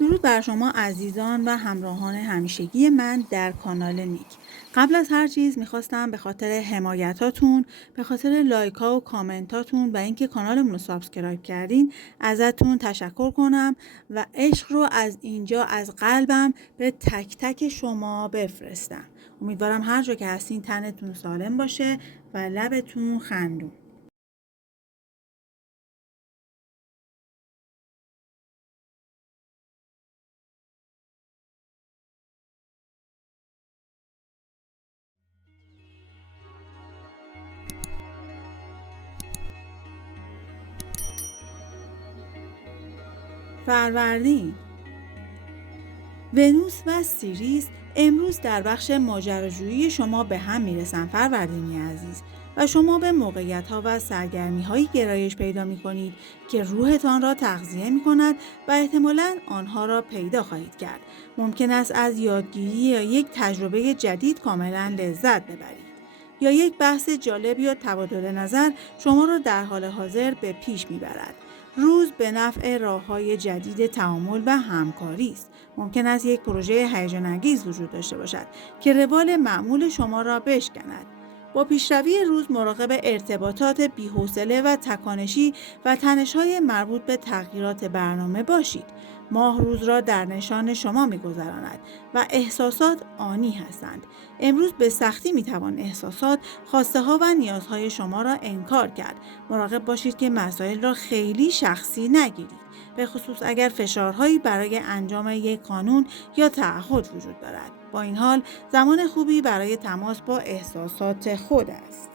درود بر شما عزیزان و همراهان همیشگی من در کانال نیک. قبل از هر چیز میخواستم به خاطر حمایتاتون، به خاطر لایک ها و کامنتاتون و اینکه کانالمون رو سابسکرایب کردین ازتون تشکر کنم و عشق رو از اینجا از قلبم به تک تک شما بفرستم. امیدوارم هر جا که هستین تنتون سالم باشه و لبتون خندون. فروردین، ونوس و سیریس امروز در بخش ماجراجویی شما به هم میرسن فروردینی عزیز و شما به موقعیت‌ها و سرگرمی‌هایی گرایش پیدا می‌کنید که روحتان را تغذیه می‌کند و احتمالاً آنها را پیدا خواهید کرد. ممکن است از یادگیری یا یک تجربه جدید کاملاً لذت ببرید. یا یک بحث جالب یا تبادل نظر شما را در حال حاضر به پیش میبرد. روز به نفع راه‌های جدید تعامل و همکاری است. ممکن است یک پروژه هیجان انگیز وجود داشته باشد که روال معمول شما را بشکند. با پیشروی روز مراقب ارتباطات بی‌حوصله و تکانشی و تنش‌های مربوط به تغییرات برنامه باشید. ماه روز را در نشان شما می‌گذراند و احساسات آنی هستند. امروز به سختی می‌توان احساسات، خواسته‌ها و نیازهای شما را انکار کرد. مراقب باشید که مسائل را خیلی شخصی نگیرید. به خصوص اگر فشارهایی برای انجام یک قانون یا تعهد وجود دارد. با این حال زمان خوبی برای تماس با احساسات خود است.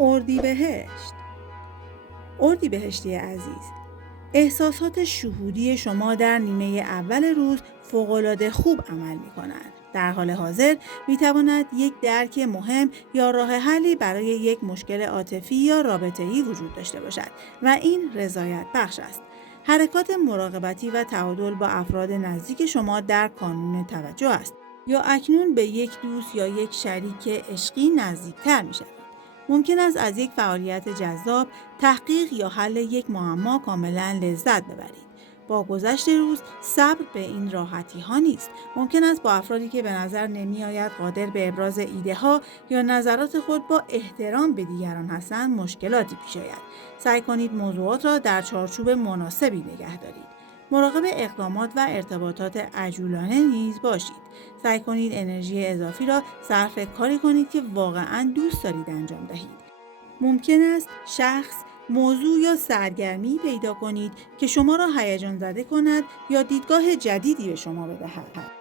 اردیبهشت، اردیبهشتی عزیز، احساسات شهودی شما در نیمه اول روز فوق‌العاده خوب عمل می‌کنند. در حال حاضر می‌تواند یک درک مهم یا راه حلی برای یک مشکل عاطفی یا رابطه‌ای وجود داشته باشد و این رضایت بخش است. حرکات مراقبتی و تعادل با افراد نزدیک شما در کانون توجه است یا اکنون به یک دوست یا یک شریک عشقی نزدیکتر می‌شوید. ممکن است از یک فعالیت جذاب، تحقیق یا حل یک معما کاملا لذت ببرید. با گذشت روز صبر به این راحتی ها نیست. ممکن است با افرادی که به نظر نمی آید قادر به ابراز ایده ها یا نظرات خود با احترام به دیگران هستند مشکلاتی پیش آید. سعی کنید موضوعات را در چارچوب مناسبی نگه دارید. مراقب اقدامات و ارتباطات عجولانه نیز باشید. سعی کنید انرژی اضافی را صرف کاری کنید که واقعاً دوست دارید انجام دهید. ممکن است شخص، موضوع یا سرگرمی پیدا کنید که شما را هیجان زده کند یا دیدگاه جدیدی به شما بدهد.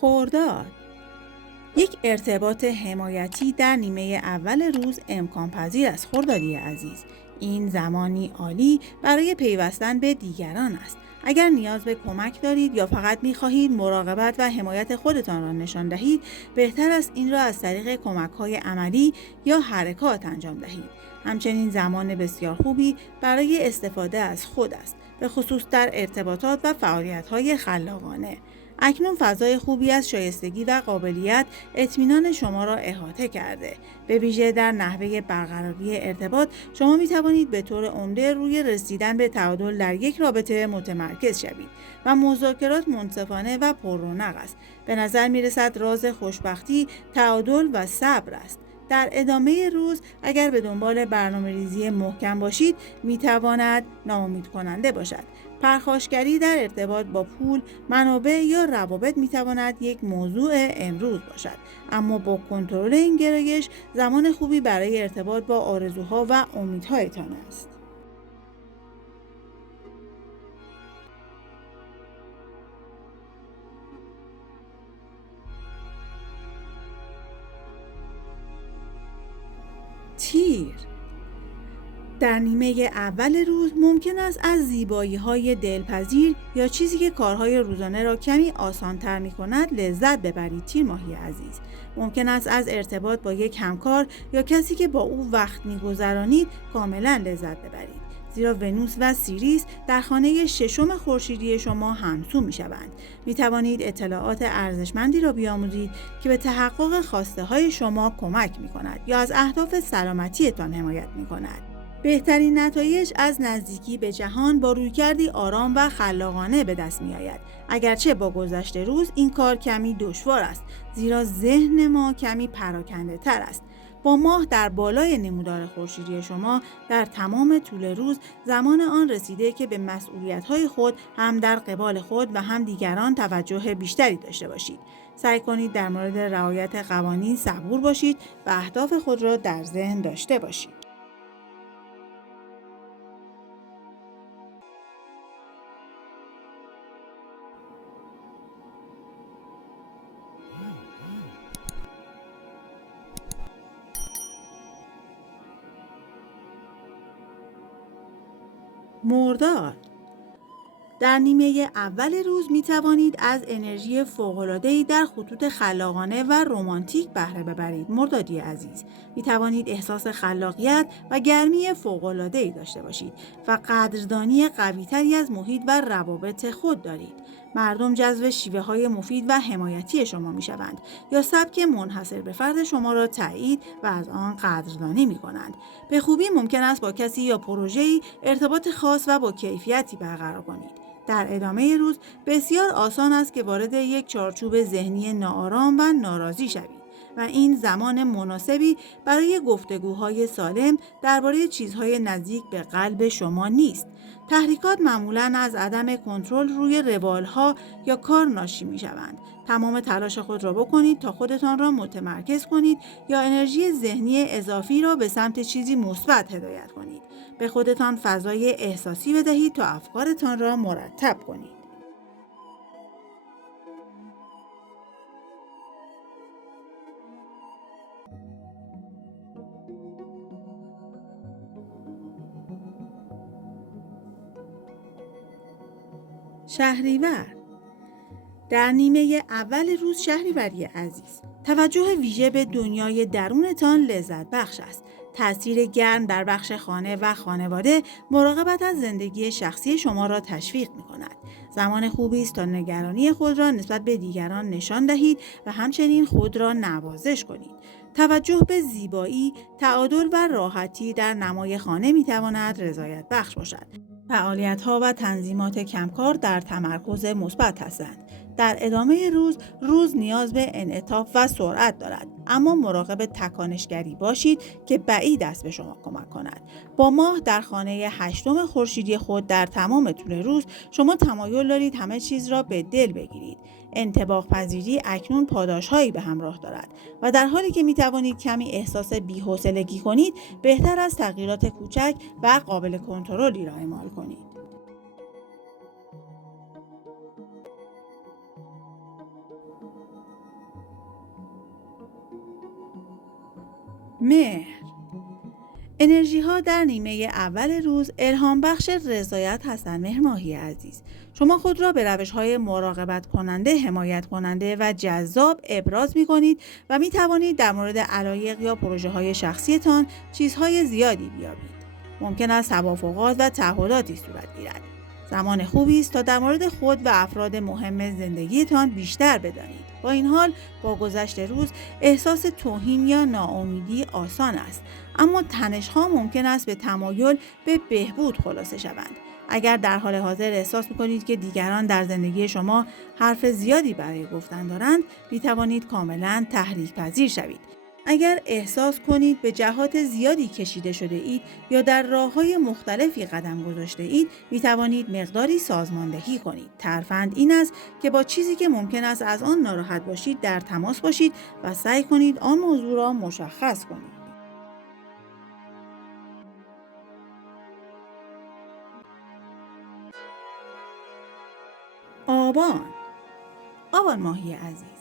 خرداد، یک ارتباط حمایتی در نیمه اول روز امکان پذیر است خردادی عزیز. این زمانی عالی برای پیوستن به دیگران است. اگر نیاز به کمک دارید یا فقط می‌خواهید مراقبت و حمایت خودتان را نشان دهید، بهتر است این را از طریق کمک‌های عملی یا حرکات انجام دهید. همچنین زمان بسیار خوبی برای استفاده از خود است، به خصوص در ارتباطات و فعالیت‌های خلاقانه. اکنون فضای خوبی از شایستگی و قابلیت اطمینان شما را احاطه کرده. به ویژه در نحوه برقراری ارتباط شما می توانید به طور عمده روی رسیدن به تعادل در یک رابطه متمرکز شوید و مذاکرات منصفانه و پررونق است. به نظر می رسد راز خوشبختی تعادل و صبر است. در ادامه روز اگر به دنبال برنامه‌ریزی محکم باشید میتواند ناامید کننده باشد. پرخاشگری در ارتباط با پول، منابع یا روابط میتواند یک موضوع امروز باشد، اما با کنترل این گرایش زمان خوبی برای ارتباط با آرزوها و امیدهایتان است. تیر در نیمه اول روز ممکن است از زیبایی‌های دلپذیر یا چیزی که کارهای روزانه را کمی آسان‌تر می‌کند لذت ببرید. تیر ماهی عزیز، ممکن است از ارتباط با یک همکار یا کسی که با او وقت می‌گذرانید کاملاً لذت ببرید، زیرا ونوس و سیریس در خانه ششم خورشیدی شما همسو می‌شوند. می‌توانید اطلاعات ارزشمندی را بیاموزید که به تحقق خواسته‌های شما کمک می‌کند یا از اهداف سلامتی‌تان حمایت می‌کند. بهترین نتایج از نزدیکی به جهان با رویکردی آرام و خلاقانه به دست می آید. اگرچه با گذشت روز این کار کمی دشوار است، زیرا ذهن ما کمی پراکنده تر است. با ماه در بالای نمودار خورشیدی شما در تمام طول روز زمان آن رسیده که به مسئولیت‌های خود هم در قبال خود و هم دیگران توجه بیشتری داشته باشید. سعی کنید در مورد رعایت قوانین صبور باشید و اهداف خود را در ذهن داشته باشید. مرداد در نیمه اول روز می توانید از انرژی فوق‌العاده‌ای در خطوط خلاقانه و رمانتیک بهره ببرید. مردادی عزیز، می توانید احساس خلاقیت و گرمی فوق‌العاده‌ای داشته باشید و قدردانی قوی‌تری از محیط و روابط خود دارید. مردم جذب شیوه‌های مفید و حمایتی شما می‌شوند یا سبک منحصر به فرد شما را تایید و از آن قدردانی می‌کنند. به خوبی ممکن است با کسی یا پروژه‌ای ارتباط خاص و با کیفیتی برقرار کنید. در ادامه روز بسیار آسان است که وارد یک چارچوب ذهنی ناآرام و ناراضی شوید و این زمان مناسبی برای گفتگوهای سالم درباره چیزهای نزدیک به قلب شما نیست. تحریکات معمولاً از عدم کنترل روی روالها یا کار ناشی می‌شوند. تمام تلاش خود را بکنید تا خودتان را متمرکز کنید یا انرژی ذهنی اضافی را به سمت چیزی مثبت هدایت کنید. به خودتان فضای احساسی بدهید تا افکارتان را مرتب کنید. شهریور در نیمه اول روز شهریوری عزیز، توجه ویژه به دنیای درونتان لذت بخش است. تأثیر گرم در بخش خانه و خانواده مراقبت از زندگی شخصی شما را تشویق می کند. زمان خوبی است تا نگرانی خود را نسبت به دیگران نشان دهید و همچنین خود را نوازش کنید. توجه به زیبایی، تعادل و راحتی در نمای خانه می تواند رضایت بخش باشد. فعالیت‌ها و تنظیمات کمکار در تمرکز مثبت هستند. در ادامه روز نیاز به انعطاف و سرعت دارد، اما مراقب تکانشگری باشید که بعید است به شما کمک کند. با ماه در خانه هشتم خورشیدی خود در تمام طول روز شما تمایل دارید همه چیز را به دل بگیرید. انطباق پذیری اکنون پاداش‌هایی به همراه دارد و در حالی که می توانید کمی احساس بی‌حوصلگی کنید، بهتر از تغییرات کوچک و قابل کنترلی را اعمال کنید. مهر انرژی ها در نیمه اول روز الهام بخش رضایت هستند. مهر ماهی عزیز، شما خود را به روش های مراقبت کننده، حمایت کننده و جذاب ابراز می کنید و می توانید در مورد علایق یا پروژه های شخصیتان چیزهای زیادی بیابید. ممکن است توافقات و تعهداتی صورت گیرد. زمان خوبی است تا در مورد خود و افراد مهم زندگیتان بیشتر بدانید. با این حال با گذشت روز احساس توهین یا ناامیدی آسان است، اما تنش‌ها ممکن است به تمایل به بهبود خلاصه شوند. اگر در حال حاضر احساس می‌کنید که دیگران در زندگی شما حرف زیادی برای گفتن دارند، می‌توانید کاملاً تحریک پذیر شوید. اگر احساس کنید به جهات زیادی کشیده شده اید یا در راه‌های مختلفی قدم گذاشته اید، می توانید مقداری سازماندهی کنید. ترفند این است که با چیزی که ممکن است از آن ناراحت باشید در تماس باشید و سعی کنید آن موضوع را مشخص کنید. آبان ماهی عزیز،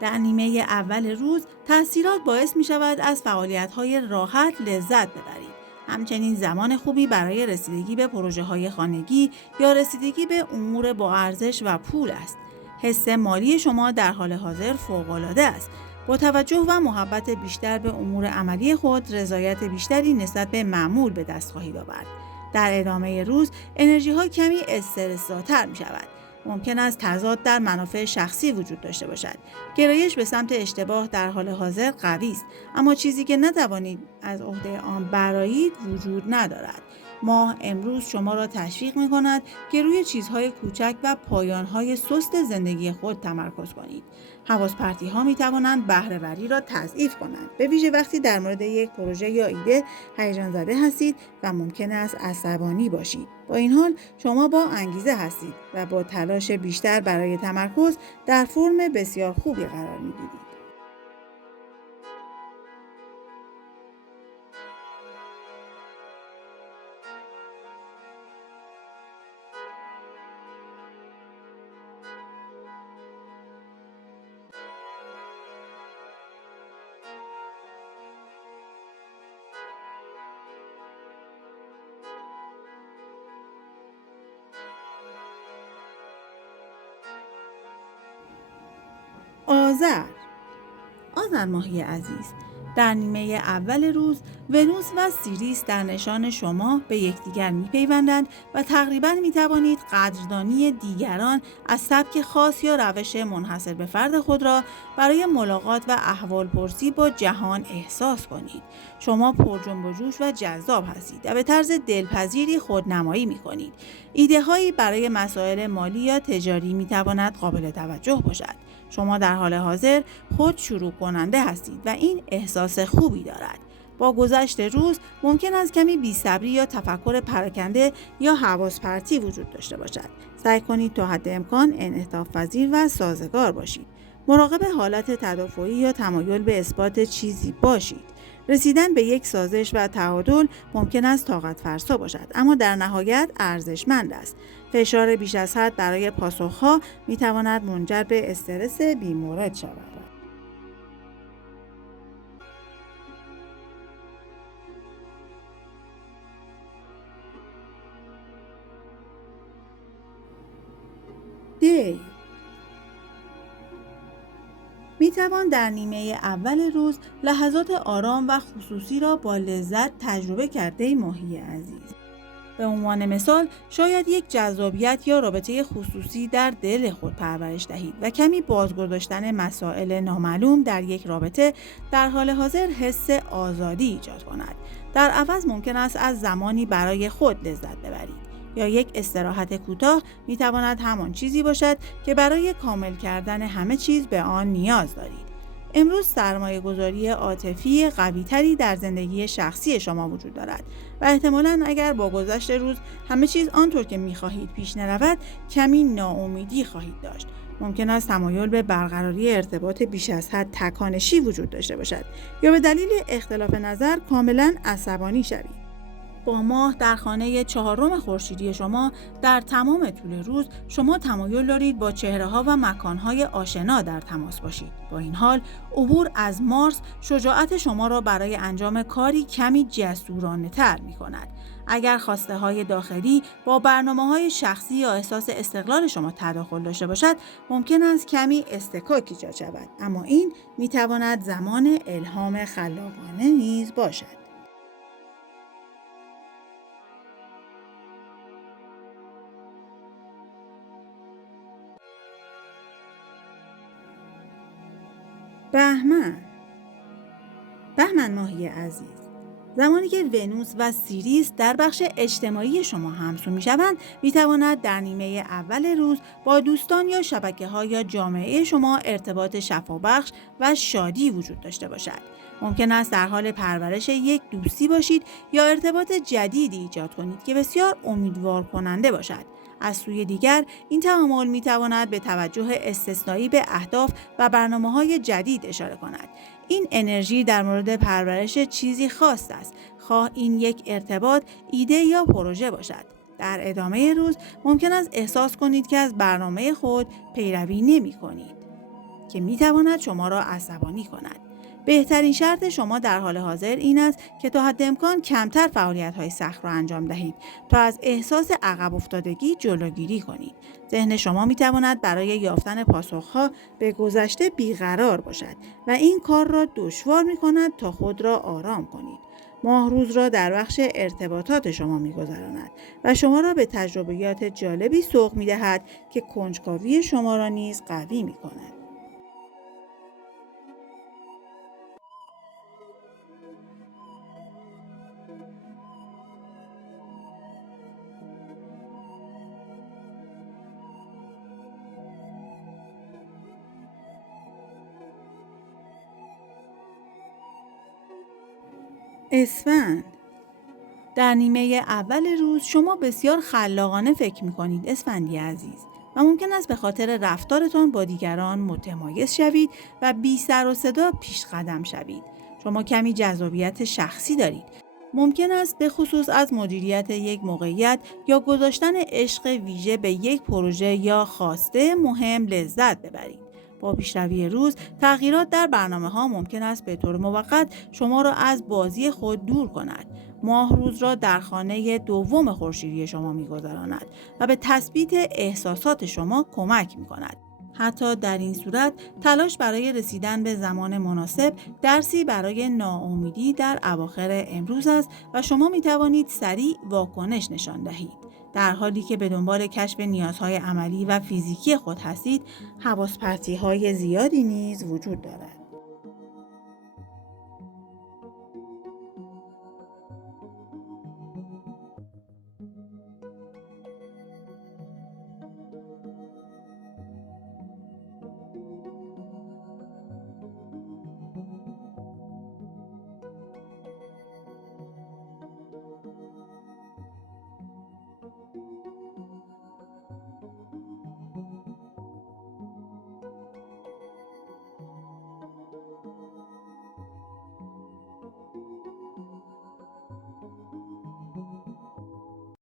در نیمه اول روز تأثیرات باعث می شود از فعالیت‌های راحت لذت ببرید. همچنین زمان خوبی برای رسیدگی به پروژه‌های خانگی یا رسیدگی به امور با ارزش و پول است. حس مالی شما در حال حاضر فوق‌العاده است. با توجه و محبت بیشتر به امور عملی خود، رضایت بیشتری نسبت به معمول به دست خواهید آورد. در ادامه روز انرژی‌ها کمی استرس‌زاتر می‌شود. ممکن است تضاد در منافع شخصی وجود داشته باشد. گرایش به سمت اشتباه در حال حاضر قوی است، اما چیزی که نتوانید از عهده آن برآیید وجود ندارد. ماه امروز شما را تشویق می‌کند که روی چیزهای کوچک و پایان‌های سست زندگی خود تمرکز کنید. حواس پرتی‌ها می‌توانند بهره‌وری را تضعیف کنند، به ویژه وقتی در مورد یک پروژه یا ایده هیجان زده هستید و ممکن است عصبانی باشید. با این حال شما با انگیزه هستید و با تلاش بیشتر برای تمرکز در فرم بسیار خوبی قرار می‌گیرید. آذر ماهی عزیز، در نیمه اول روز ونوس و سیریس در نشان شما به یکدیگر می‌پیوندند و تقریباً می‌توانید قدردانی دیگران از سبک خاص یا روش منحصر به فرد خود را برای ملاقات و احوالپرسی با جهان احساس کنید. شما پرجنب و جوش و جذاب هستید و به طرز دلپذیری خودنمایی می‌کنید. ایده‌هایی برای مسائل مالی یا تجاری می‌تواند قابل توجه باشد. شما در حال حاضر خود شروع کننده هستید و این احساس خوبی دارد. با گذشت روز ممکن است کمی بی‌صبری یا تفکر پراکنده یا حواس پرتی وجود داشته باشد. سعی کنید تا حد امکان انعطاف پذیر و سازگار باشید. مراقب حالت تدافعی یا تمایل به اثبات چیزی باشید. رسیدن به یک سازش و تعادل ممکن است طاقت فرسا باشد، اما در نهایت ارزشمند است. فشار بیش از حد برای پاسخها می تواند منجر به استرس بی‌مورد شود. دی می توان در نیمه اول روز لحظات آرام و خصوصی را با لذت تجربه کرده ماهی عزیز. به عنوان مثال، شاید یک جذابیت یا رابطه خصوصی در دل خود پرورش دهید و کمی بازگذاشتن مسائل نامعلوم در یک رابطه در حال حاضر حس آزادی ایجاد کند. در عوض ممکن است از زمانی برای خود لذت ببرید. یا یک استراحت کوتاه می‌تواند همان چیزی باشد که برای کامل کردن همه چیز به آن نیاز دارید. امروز سرمایه‌گذاری عاطفی قوی‌تری در زندگی شخصی شما وجود دارد و احتمالاً اگر با گذشت روز همه چیز آنطور که می‌خواهید پیش نرود، کمی ناامیدی خواهید داشت. ممکن است تمایل به برقراری ارتباط بیش از حد تکانشی وجود داشته باشد یا به دلیل اختلاف نظر کاملاً عصبانی شوید. با ماه در خانه چهارم خورشیدی شما در تمام طول روز شما تمایل دارید با چهره‌ها و مکان‌های آشنا در تماس باشید. با این حال عبور از مارس شجاعت شما را برای انجام کاری کمی جسورانه‌تر می‌کند. اگر خواسته‌های داخلی با برنامه‌های شخصی یا احساس استقلال شما تداخل داشته باشد، ممکن است کمی اصطکاک ایجاد شود، اما این می‌تواند زمان الهام خلاقانه نیز باشد. بهمن ماهی عزیز، زمانی که ونوس و سیریس در بخش اجتماعی شما همسو می‌شوند، می‌تواند در نیمه اول روز با دوستان یا شبکه‌ها یا جامعه شما ارتباط شفابخش و شادی وجود داشته باشد. ممکن است در حال پرورش یک دوستی باشید یا ارتباط جدیدی ایجاد کنید که بسیار امیدوار کننده باشد. از سوی دیگر این تعامل می تواند به توجه استثنایی به اهداف و برنامه‌های جدید اشاره کند. این انرژی در مورد پرورش چیزی خاص است، خواه این یک ارتباط، ایده یا پروژه باشد. در ادامه روز ممکن است احساس کنید که از برنامه خود پیروی نمی کنید که می تواند شما را عصبانی کند. بهترین شرط شما در حال حاضر این است که تا حد امکان کمتر فعالیت‌های سخت را انجام دهید تا از احساس عقب افتادگی جلوگیری کنید. ذهن شما می‌تواند برای یافتن پاسخ‌ها به گذشته بیقرار باشد و این کار را دشوار می‌کند تا خود را آرام کنید. ماه روز را در بخش ارتباطات شما می‌گذراند و شما را به تجربیات جالبی سوق می‌دهد که کنجکاوی شما را نیز قوی می‌کند. اسفند. در نیمه اول روز شما بسیار خلاقانه فکر می‌کنید اسفندی عزیز و ممکن است به خاطر رفتارتان با دیگران متمایز شوید و بی سر و صدا پیش قدم شوید. شما کمی جذابیت شخصی دارید. ممکن است به خصوص از مدیریت یک موقعیت یا گذاشتن عشق ویژه به یک پروژه یا خواسته مهم لذت ببرید. با پیشروی روز، تغییرات در برنامه‌ها ممکن است به طور موقت شما را از بازی خود دور کند. ماه روز را در خانه دوم خورشیدی شما می‌گذراند و به تثبیت احساسات شما کمک می‌کند. حتی در این صورت، تلاش برای رسیدن به زمان مناسب درسی برای ناامیدی در اواخر امروز است و شما می‌توانید سریع واکنش نشان دهید. در حالی که به دنبال کشف نیازهای عملی و فیزیکی خود هستید، حواس پرتی‌های زیادی نیز وجود دارد.